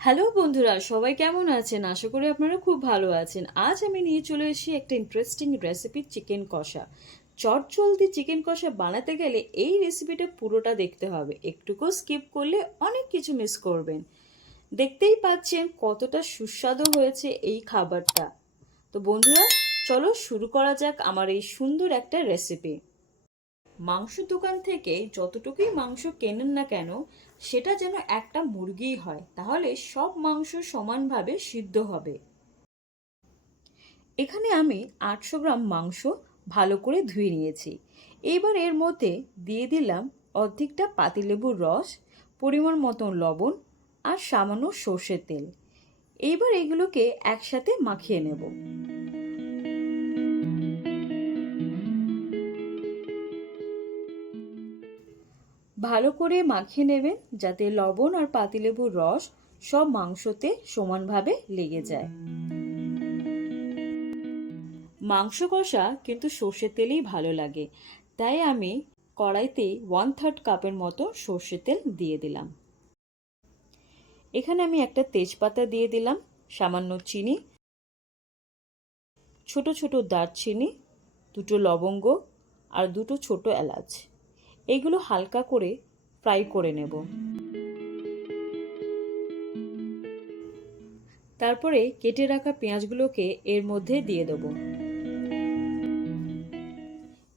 Hello বন্ধুরা, সবাই কেমন আছেন? আশা করি আপনারা খুব ভালো আছেন। আজ আমি নিয়ে চলে এসেছি একটা ইন্টারেস্টিং রেসিপি, চিকেন কষা। চটজলদি চিকেন কষা বানাতে গেলে এই রেসিপিটা পুরোটা দেখতে হবে। একটুকু স্কিপ করলে অনেক কিছু মিস করবেন। দেখতেই পাচ্ছেন কতটা সুস্বাদু হয়েছে এই খাবারটা। তো বন্ধুরা, চলো শুরু করা যাক আমার এই সুন্দর একটা রেসিপি। মাংস দোকান থেকে যতটুকুই মাংস কেনেন না কেন, সেটা যেন একটা মুরগিই হয়, তাহলে সব মাংস সমানভাবে সিদ্ধ হবে। এখানে আমি 800 গ্রাম মাংস ভালো করে ধুয়ে নিয়েছি। এবার এর মধ্যে দিয়ে দিলাম অর্ধেকটা পাতিলেবুর রস, পরিমাণ মতন লবণ আর সামান্য সর্ষের তেল। এইবার এগুলোকে একসাথে মাখিয়ে নেব। ভালো করে মাখিয়ে নেবেন যাতে লবণ আর পাতিলেবুর রস সব মাংসতে সমানভাবে লেগে যায়। মাংস কষা কিন্তু সর্ষের তেলেই ভালো লাগে, তাই আমি কড়াইতে 1/3 কাপের মতো সর্ষের তেল দিয়ে দিলাম। এখানে আমি একটা তেজপাতা দিয়ে দিলাম, সামান্য চিনি, ছোট ছোট দারচিনি, দুটো লবঙ্গ আর দুটো ছোট এলাচ। এগুলো হালকা করে ফ্রাই করে নেব। তারপরে কেটে রাখা পেঁয়াজগুলোকে এর মধ্যে দিয়ে দেব।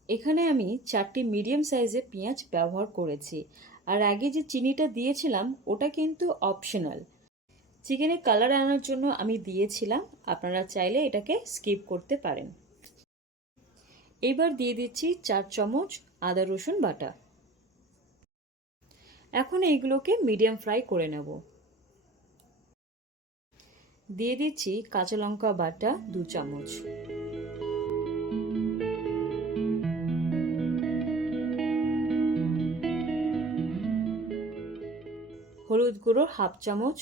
এখানে আমি 4টি মিডিয়াম সাইজের পেঁয়াজ ব্যবহার করেছি। আর আগে যে চিনিটা দিয়েছিলাম ওটা কিন্তু অপশনাল, চিকেনে কালার আনার জন্য আমি দিয়েছিলাম। আপনারা চাইলে এটাকে স্কিপ করতে পারেন। এবার দিয়ে দিচ্ছি 4 চামচ আদা রসুন বাটা। এখন এইগুলোকে মিডিয়াম ফ্রাই করে নেব। দিয়ে দিচ্ছি কাঁচা লঙ্কা বাটা 2 চামচ, হলুদ গুঁড়ো 1/2 চামচ,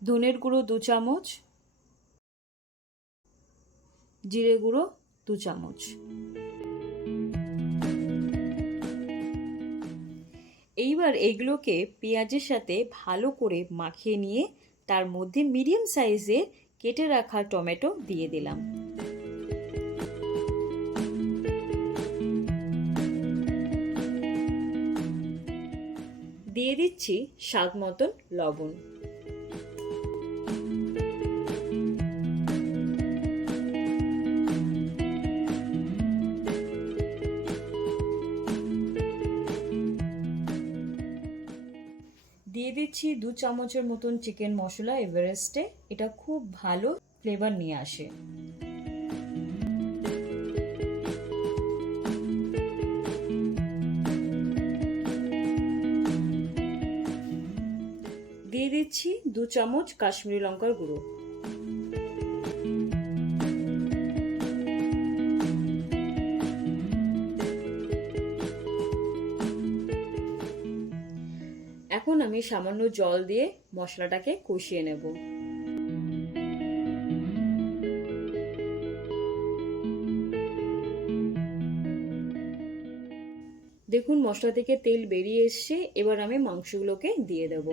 ধনের গুঁড়ো 2 চামচ, জিরে গুঁড়ো 2 চামচ। এইবার এইগুলোকে পেঁয়াজের সাথে ভালো করে মাখিয়ে নিয়ে তার মধ্যে মিডিয়াম সাইজের কেটে রাখা টমেটো দিয়ে দিলাম। দিয়ে দিচ্ছি স্বাদ মতন লবণ। দিয়ে দিচ্ছি 2 চামচের মতন চিকেন মশলা এভারেস্টে, এটা খুব ভালো ফ্লেভার নিয়ে আসে। দিয়ে দিচ্ছি 2 চামচ কাশ্মীরি লঙ্কার গুঁড়ো। এখন আমি সামান্য জল দিয়ে মশলাটাকে কষিয়ে নেব। দেখুন মশলা থেকে তেল বেরিয়ে এসছে। এবার আমি মাংসগুলোকে দিয়ে দেব।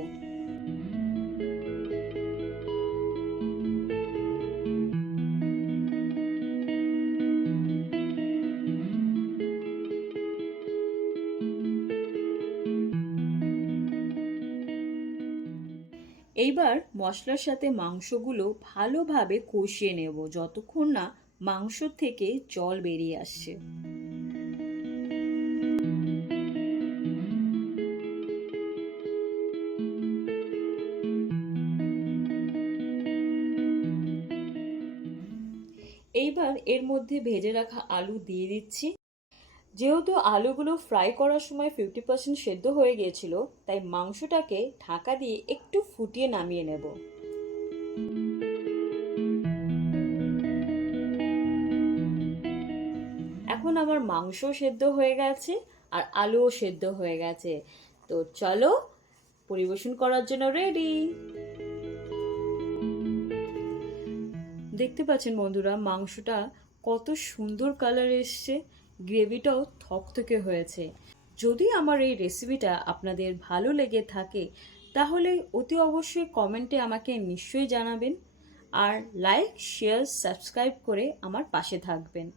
এইবার মশলার সাথে মাংসগুলো ভালোভাবে কষিয়ে নেব যতক্ষণ না মাংস থেকে জল বেরিয়ে আসছে। এইবার এর মধ্যে ভেজে রাখা আলু দিয়ে দিচ্ছি। যেহেতু আলুগুলো ফ্রাই করার সময় 50% সেদ্ধ হয়ে গিয়েছিল, তাই মাংসটাকে ঢাকা দিয়ে একটু ফুটিয়ে নামিয়ে নেব। এখন আমার মাংস সেদ্ধ হয়ে গেছে আর আলুও সেদ্ধ হয়ে গেছে। তো চলো পরিবেশন করার জন্য রেডি। দেখতে পাচ্ছেন বন্ধুরা, মাংসটা কত সুন্দর কালার এসছে, গ্রেভিটাও থকথকে হয়েছে। যদি আমার এই রেসিপিটা আপনাদের ভালো লেগে থাকে তাহলে অতি অবশ্যই কমেন্টে আমাকে নিশ্চয়ই জানাবেন, আর লাইক শেয়ার সাবস্ক্রাইব করে আমার পাশে থাকবেন।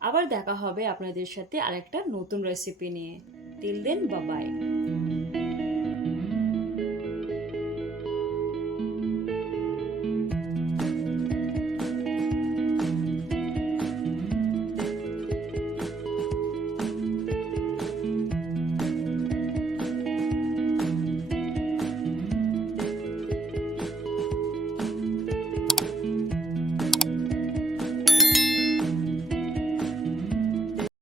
আবার দেখা হবে আপনাদের সাথে আরেকটা নতুন রেসিপি নিয়ে। Till then, bye by.